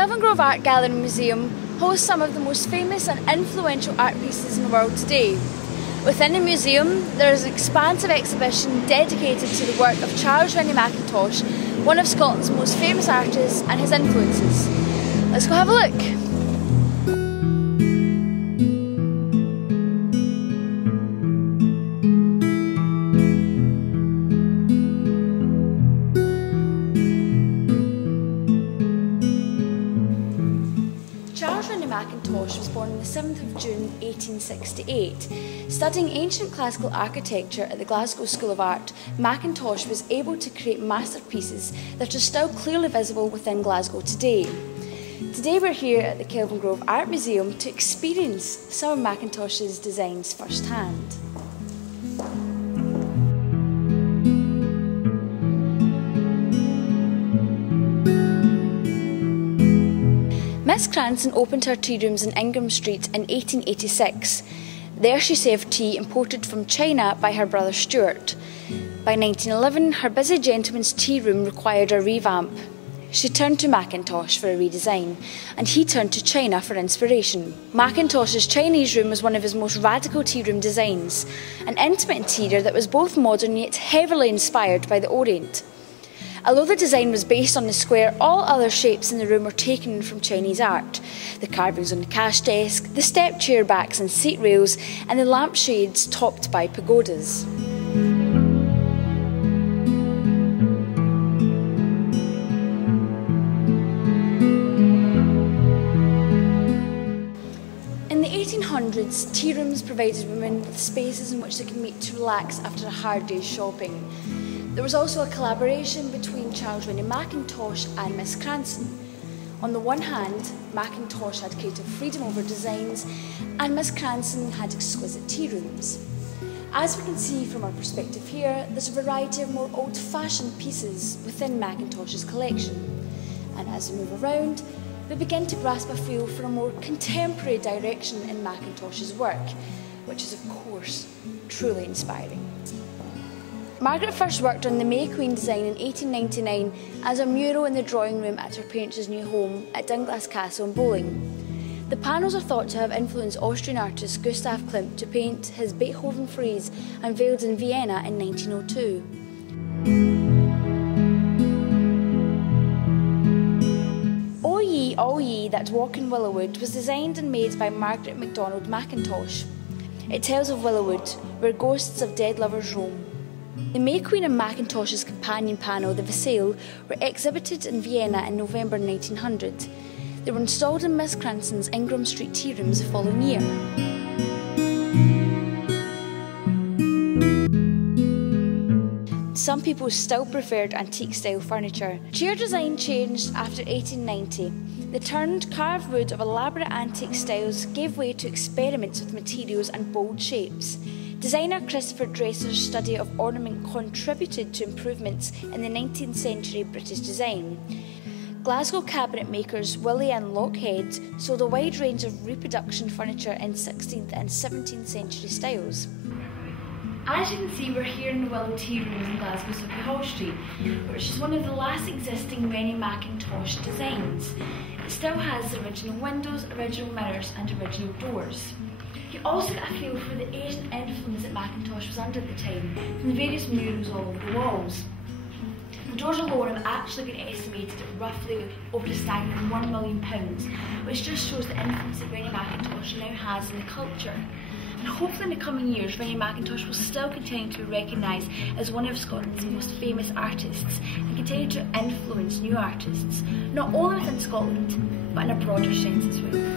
Kelvin Grove Art Gallery and Museum hosts some of the most famous and influential art pieces in the world today. Within the museum, there is an expansive exhibition dedicated to the work of Charles Rennie Mackintosh, one of Scotland's most famous artists, and his influences. Let's go have a look. Charles Rennie Mackintosh was born on the 7th of June 1868. Studying ancient classical architecture at the Glasgow School of Art, Mackintosh was able to create masterpieces that are still clearly visible within Glasgow today. Today we're here at the Kelvin Grove Art Museum to experience some of Mackintosh's designs firsthand. Miss Cranston opened her tea rooms in Ingram Street in 1886. There she served tea imported from China by her brother Stuart. By 1911, her busy gentleman's tea room required a revamp. She turned to Mackintosh for a redesign, and he turned to China for inspiration. Mackintosh's Chinese room was one of his most radical tea room designs, an intimate interior that was both modern yet heavily inspired by the Orient. Although the design was based on the square, all other shapes in the room were taken from Chinese art. The carvings on the cash desk, the step chair backs and seat rails, and the lampshades topped by pagodas. In the 1800s, tea rooms provided women with spaces in which they could meet to relax after a hard day's shopping. There was also a collaboration between Charles Rennie Mackintosh and Miss Cranston. On the one hand, Mackintosh had creative freedom over designs, and Miss Cranston had exquisite tea rooms. As we can see from our perspective here, there's a variety of more old-fashioned pieces within Mackintosh's collection. And as we move around, we begin to grasp a feel for a more contemporary direction in Mackintosh's work, which is, of course, truly inspiring. Margaret first worked on the May Queen design in 1899 as a mural in the drawing room at her parents' new home at Dunglass Castle in Bowling. The panels are thought to have influenced Austrian artist Gustav Klimt to paint his Beethoven frieze unveiled in Vienna in 1902. O Ye, All Ye That Walk in Willowwood was designed and made by Margaret MacDonald Mackintosh. It tells of Willowwood, where ghosts of dead lovers roam. The May Queen and Mackintosh's companion panel, the Vasile, were exhibited in Vienna in November 1900. They were installed in Miss Cranston's Ingram Street tea rooms the following year. Some people still preferred antique-style furniture. Chair design changed after 1890. The turned carved wood of elaborate antique styles gave way to experiments with materials and bold shapes. Designer Christopher Dresser's study of ornament contributed to improvements in the 19th century British design. Glasgow cabinet makers Willie and Lockhead sold a wide range of reproduction furniture in 16th and 17th century styles. As you can see, we're here in the Willow Tea Rooms in Glasgow City Hall Street, which is one of the last existing Rennie Mackintosh designs. It still has the original windows, original mirrors and original doors. You also get a feel for the Asian influence that Mackintosh was under at the time, from the various murals all over the walls. The doors alone have actually been estimated at roughly over a staggering £1 million, which just shows the influence that Rennie Mackintosh now has in the culture. And hopefully in the coming years, Rennie Mackintosh will still continue to be recognised as one of Scotland's most famous artists and continue to influence new artists, not only within Scotland, but in a broader sense as well.